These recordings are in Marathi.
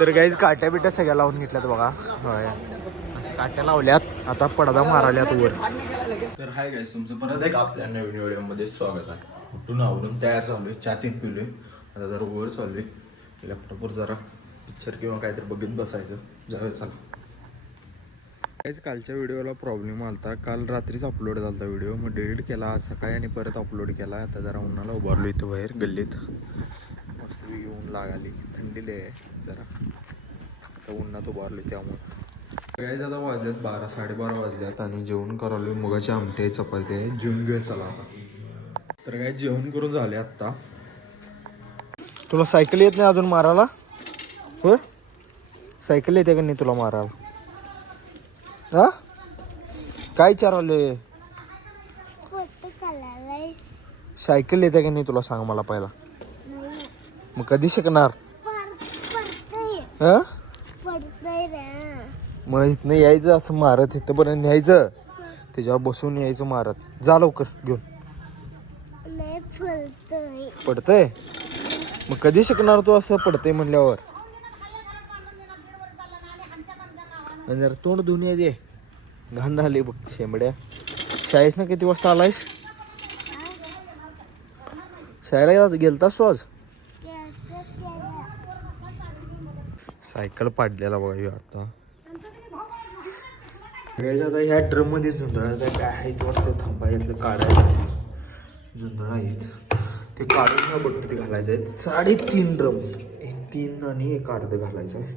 तर गाईज काट्या बिट्या सगळ्या लावून घेतल्यात बघा. होय अशा काट्या लावल्यात. आता पडदा माराल्यात वर. तर हाय गाईज, तुमचं परत एक आपल्या नवीन व्हिडिओमध्ये स्वागत आहे. कुठून आवरून तयार झालोय, चहा तीन पिलोय. आता जरा वर चाललोय लॅपटॉपवर जरा पिक्चर किंवा काहीतरी बघत बसायचं. जाऊया चला. गाईज कालच्या व्हिडिओला प्रॉब्लेम आलता. काल रात्रीच अपलोड झाला व्हिडिओ, मग डिलीट केला आज सकाळी आणि परत अपलोड केला. आता जरा उन्हाला उभारलो इथं बाहेर गल्लीत. मस्त ऊन लागाली, थंडीले आहे जरा. आता उन्हात उभारलो त्यामुळे. गाईज आता वाजल्यात 12 साडेबारा वाजल्यात आणि जेवण करायला मुगाची आमटी आहे, चपाती आहे. जेवण घेऊया चला आता. तर काय जेवण करून झाले आत्ता. तुला सायकल येत नाही अजून मारायला? हो सायकल येते का नाही तुला मारायला? हा काय विचारले? सायकल येते का नाही तुला सांग मला पहिला. मग कधी शिकणार? हा मग इथनं यायचं असं मारत, इथंपर्यंत न्यायचं, त्याच्यावर बसून यायचं मारत. जा लवकर घेऊन. पडतंय मग कधी शिकणार तू असं पडतंय म्हणल्यावर? जर तोंड धुवून ये, घाण झाली बघ शेंबड्या. शाळेस ना किती वाजता आलायस? शाळेला गेलतास तू आज? सायकल पाडलेला बघा ह्यो आता. आता ह्या ड्रम मध्ये झुंधळ काय आहेत वाटतं, थांबायचं काढायचं. झुंधळ आहेत ते काढून ह्या बट्टीत घालायचं आहे. 3.5 ड्रम, 3 आणि 1 अर्ध घालायचं आहे.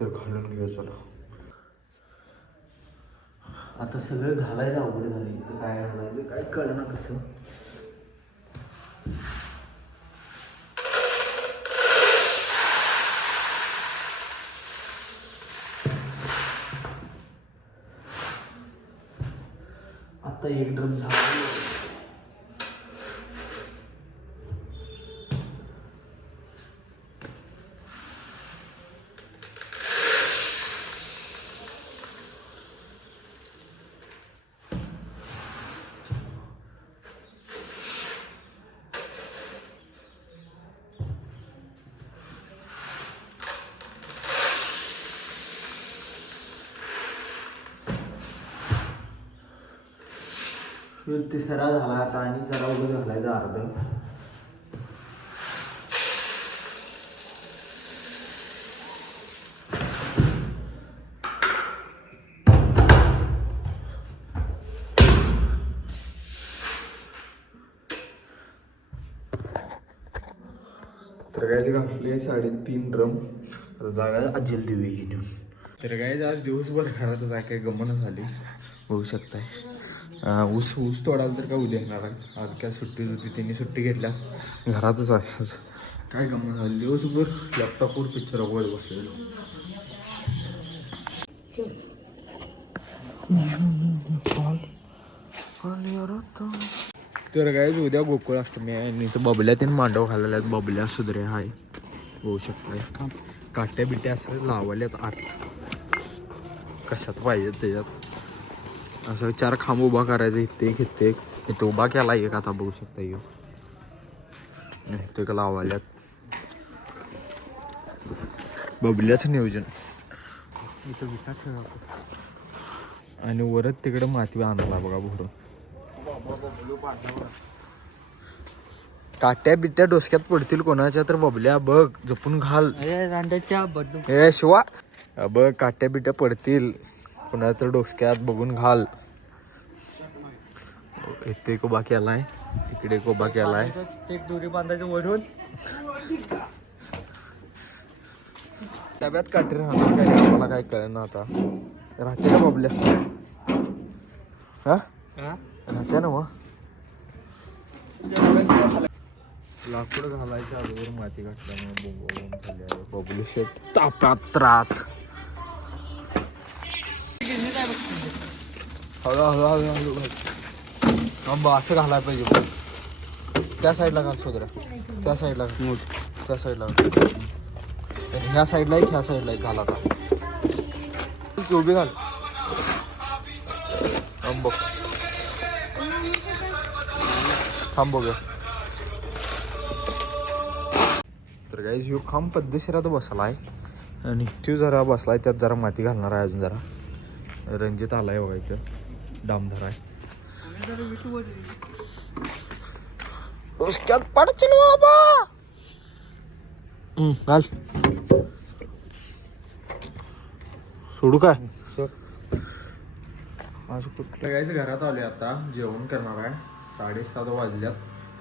तर घालून घेऊ चला. आता सगळं घालायचं अवघड झालं. इथं काय घालायचं काय कळना कसं. आता 1 ड्रम झाला. तिसरा झाला आता आणि जरा उभं घालायचं अर्ध. तर काय घातले 3.5 ड्रम. आता जागा अज्जल देवी घेऊन. तर काय आज दिवसभर घरातच आहे, काही गमन झाली बघू शकताय. ऊस तोडायला तर काय उद्या येणार आहे. आज काय सुट्टीच होती, त्यांनी सुट्टी घेतल्या, घरातच आहे आज. काय गमन झाली, दिवसभर लॅपटॉपवर पिक्चर बघत बसलेलो. तर काय उद्या गोकुळ अष्टमी आहे आणि इथं बबल्या तीन मांडव घालायला आहेत. बबल्या सुधरे आहे बघू शकताय. काट्या बिट्या असं लावल्यात आत, कशात पाहिजे त्याच्यात. असं 4 खांब उभा करायचं. इथे उभा केला एक, आता बघू शकता येऊ इथे लावाल्यात. बबल्याचं नियोजन इथं विटा ठेवा आणि वरच तिकडे माती आणला बघा भरून. काट्या बिट्या डोसक्यात पडतील कोणाच्या तर बबल्या बघ जपून घाल. ए शिवा बघ काट्या बिट्या पडतील कोणाच्या तर डोसक्यात, बघून घाल. इथे एक उभा केलाय, इकडे एक उभा केलाय. एक दोरी बांधायचं वरून. डब्यात काठी राहणार काय मला काय कळेना आता. राहते का बबल्या? हा राहते ना मग. लाकूड घालायच्या अगोदर माती घातल्यामुळे बोंब झाली आहे. बबलू शेट तापात रात. हळू आंबा असं घालायला पाहिजे बघ. त्या साईडला घाल सोदरा, त्या साईडला घाल, त्या साईडला घाल. ह्या साईडला एक, ह्या साईडला एक घाल. आता उभी घाल आंबो. थांब बघूया. तर गाईज ह्यो खांब पद्धतशीर आता बसला आहे. आणि तो जरा बसलाय त्यात जरा माती घालणार आहे अजून जरा. रणजित आलाय बघा इथं डामधार आहे. उसक्यात पडतील बाबा. घाल सोडू काय आज कुठलं गायचं घरात आले आता जेवण करणार आहे. 7:30 वाजल्यात.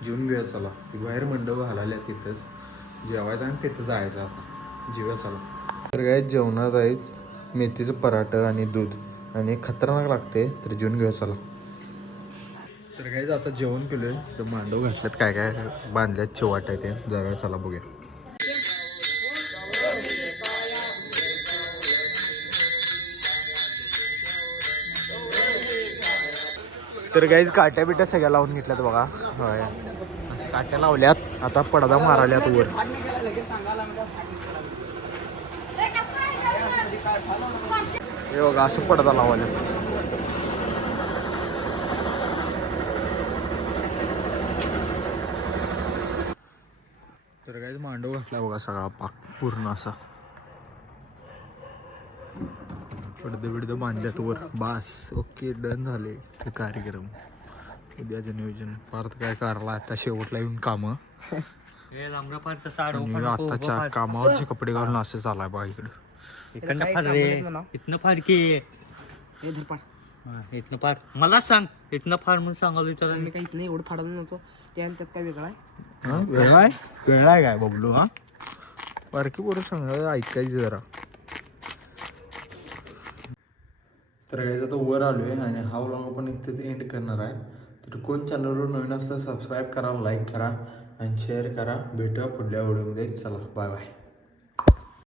जेवून घेऊया चला. ती बाहेर मंडप घालायला तिथंच जेवायचं आणि तिथं जायचं आता. जेवूया चला. तर काय जेवणात आहेत मेथीचं पराठं आणि दूध आणि खतरनाक लागते तर जेवून घेऊया चला. तर काय आता जेवण केलोय तर मांडव घातल्यात काय काय बांधल्यात चिवाट आहे ते जाऊया चला बघूया. तर गाईज काट्या बिट्या सगळ्या लावून घेतल्यात बघा. होय अशा काट्या लावल्यात आता पडदा माराल्यात वर. हे बघा असं पडदा लावायला. तर गाईज मांडव घातला बघा सगळा पाक पूर्ण असा. पडदे बिडदे बांधल्यात वर. बास ओके डन झाले ते कार्यक्रम. उद्याचं नियोजन परत काय करायला आता शेवटला येऊन कामं. आणि आताच्या कामावरचे कपडे घालून असं चालाय बघा इकडे. इथनं फाड की इथनं फाड मला सांग. इथनं फाड म्हणून सांगाल तर मी काही इथनं एवढं फाडलं नव्हतं त्यात काय वेगळा आहे. वेळा आहे वेळा आहे काय बबलू. हा बारकी पोरं सांगा ऐकायची जरा. तर काय आता वर आलो आहे आणि हा व्लॉग आपण इथेच एंड करणार आहे. तर कोण चॅनलवर नवीन असतं सबस्क्राईब करा, लाईक करा आणि शेअर करा. भेटूया पुढल्या व्हिडिओमध्ये. चला बाय बाय.